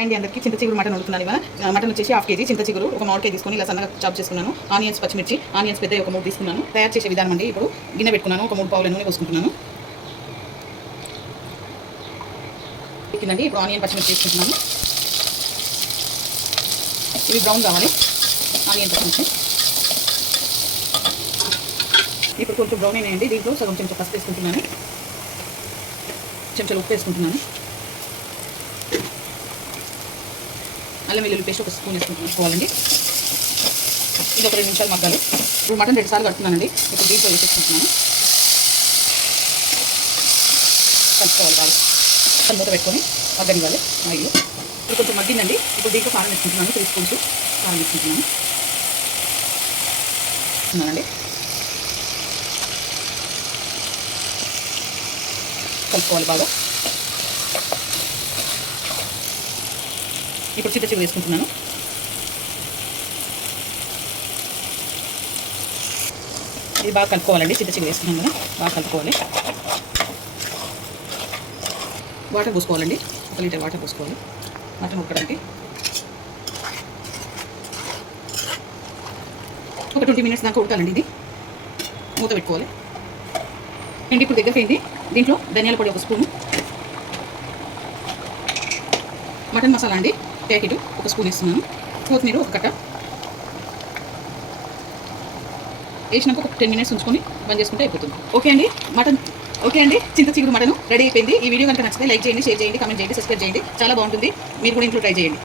And అందరికీ చింత చిగురు మటన్ వండుతున్నాను. ఇవాళ మటన్ వచ్చేసి 1/2 kg, చింత చిగురు ఒక 4 kg తీసుకొని ఇలా సన్నగా చాప్ చేసుకున్నాను. ఆనియన్స్, పచ్చిమిర్చి, ఆనియన్స్ పెద్ద ఒక 3 తీసుకున్నాను. తయారు చేసే విధానం అండి. ఇప్పుడు గిన్నె పెట్టుకున్నాను, ఒక 3 పావుల నూనె పోసుకుంటున్నాను. ఎక్కిందండి. ఇప్పుడు ఆనియన్, పచ్చిమిర్చి వేసుకుంటున్నాను. ఇవి బ్రౌన్ కావాలి. ఆనియన్, పచ్చిమిర్చి ఇప్పుడు కొంచెం బ్రౌన్ అయినాయండి. దీంట్లో సగం చెంచా పసుపు వేసుకుంటున్నాను, చెంచాలు ఉప్పు వేసుకుంటున్నాను, అల్లం వెల్లుల్లి పేస్ట్ ఒక స్పూన్ వేసుకోవాలండి. ఇది ఒక 2 నిమిషాలు మగ్గాలి. ఇప్పుడు మటన్ 2 సార్లు కడుతున్నానండి. ఇప్పుడు దీంట్లో వేసేసుకుంటున్నాను, కలుపుకోవాలి బాగా. మూత పెట్టుకొని మగ్గనివ్వాలి ఆయిల్. ఇప్పుడు కొంచెం మగ్గిందండి. ఇప్పుడు దీంట్లో కారం వేసుకుంటున్నాను, 3 స్పూన్స్ కారం వేసుకుంటున్నాను కలుపుకోవాలి బాగా. ఇప్పుడు చింత చిగురు వేసుకుంటున్నాను. ఇది బాగా కలుపుకోవాలండి. చింత చిగురు వేసుకున్నాను కదా, బాగా కలుపుకోవాలి. వాటర్ పోసుకోవాలండి, 1 లీటర్ వాటర్ పోసుకోవాలి మటన్ ఉడకడానికి. ఒక 20 మినిట్స్ దాకా ఉడకాలండి. ఇది మూత పెట్టుకోవాలి. అండ్ ఇప్పుడు దగ్గర అయింది. దీంట్లో ధనియాల పొడి 1 స్పూను, మటన్ మసాలా అండి ప్యాకెట్ 1 స్పూన్ వేస్తున్నాను, కొత్తిమీర 1 కట్ట వేసినాక ఒక 10 మినిట్స్ ఉంచుకొని బంద్ చేసుకుంటే అయిపోతుంది. ఓకే అండి చింత చిగురు మటన్ రెడీ అయిపోయింది. ఈ వీడియో కనుక నచ్చితే లైక్ చేయండి, షేర్ చేయండి, కామెంట్ చేయండి, సబ్స్క్రైబ్ చేయండి. చాలా బాగుంటుంది. మీరు కూడా ఇంట్లో ట్రై చేయండి.